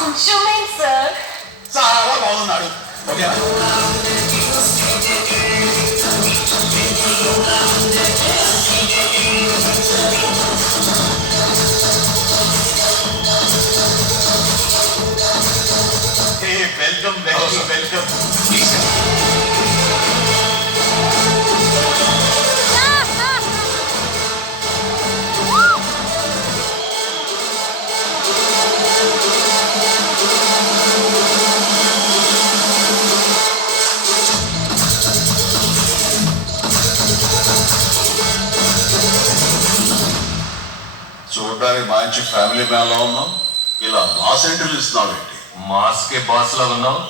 కొంచెమేం sir. చాలా బాగున్నాడు. ఓకేనా? Welcome welcome welcome. చూడడానికి మంచి ఫ్యామిలీ మ్యాన్ లా ఉన్నావు. ఇలా మాస్ ఎంట్రీలు ఇస్తున్నావు ఏంటి? మాస్కే బాస్ లా ఉన్నావు.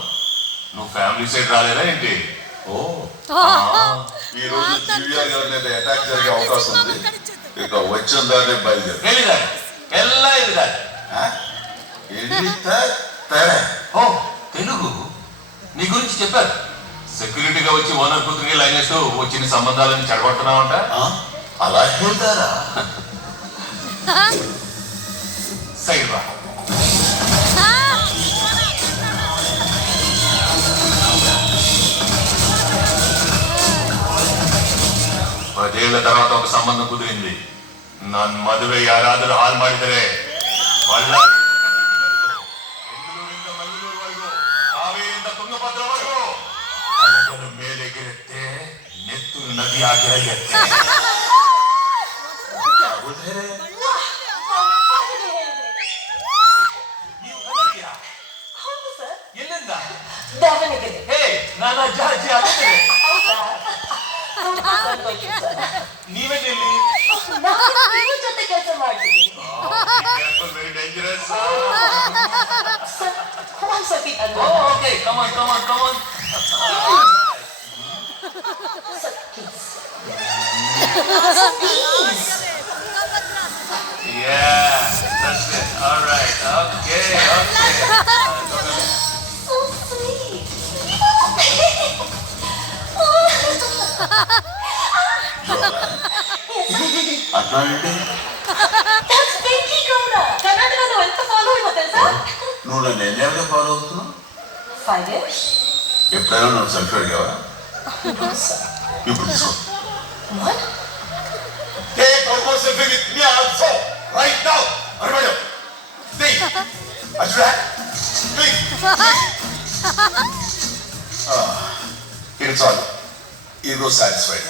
నువ్వు ఫ్యామిలీ సైడ్ రాలేదా ఏంటి? ఓ, ఈ రోజు జీవీఆర్ గారి మీద అటాక్ జరిగే అవకాశం ఉంది. ఇక వచ్చిన దాన్ని బయలుదేరి ఓ తెలుగు నీ గురించి చెప్పారు. సెక్యూరిటీగా వచ్చి ఓనర్ కూతురికి లైన్ వేస్తూ వచ్చిన సంబంధాలను చెడగొడుతున్నావంట. అలా వెళ్తారా? సైడ్ రా. ಪದೇಳ తర్వాత ఒక ಸಂಬಂಧ ಕುದುರಿಂದಿ. ನನ್ನ ಮದುವೆ ಯಾರಾದರೂ ಹಾಳು ಮಾಡಿದರೆ ಬೆಂಗಳೂರಿಂದ ಮಂಗಳೂರುವರೆಗೂ, ಕಾವೇರಿಯಿಂದ ತುಂಗಭದ್ರವರೆಗೂ ಅಲೆಗಳು ಮೇಲೆಗಿರುತ್ತೆ, ನೆತ್ತೂರು ನದಿ ಆಗಿ ಹರಿಯುತ್ತೆ. ನೀವು ಕನ್ನಡಿಗರಾ? ಹೌದು ಸರ್. ಎಲ್ಲಿಂದ? ದಾವಣಗೆರೆ. ಹೇ, ನಾನು ಜಾಜಿ ಆಗಿದ್ದೇನೆ. ನೀವೆಲ್ಲಿ? ನಾನು ಜೊತೆ ಕೆಲಸ ಮಾಡ್ತಿದ್ದೀನಿ. Very dangerous. ಸರ್, ಒಂದ್ಸತಿ ಅಲ್ವಾ? Okay, come on come on come on. Sir, please. Yeah, that's it. All right. Okay, okay. So sweet. అట్లా అంటే That's Pinky Gowda. కర్ణాటకలో ఎంత ఫాలో అయ్యో తెలుసా? నువ్వు నన్ను ఎన్నేళ్ళుగా ఫాలో అవుతున్నావు? 5 years. ఎప్పుడైనా నువ్వు సెల్ఫీ అడిగావా? No, sir. ఇప్పుడు తీసుకో. What? Take one more selfie with me also, right now. Armando, stay. Ajra, please. It's all. Ego satisfied.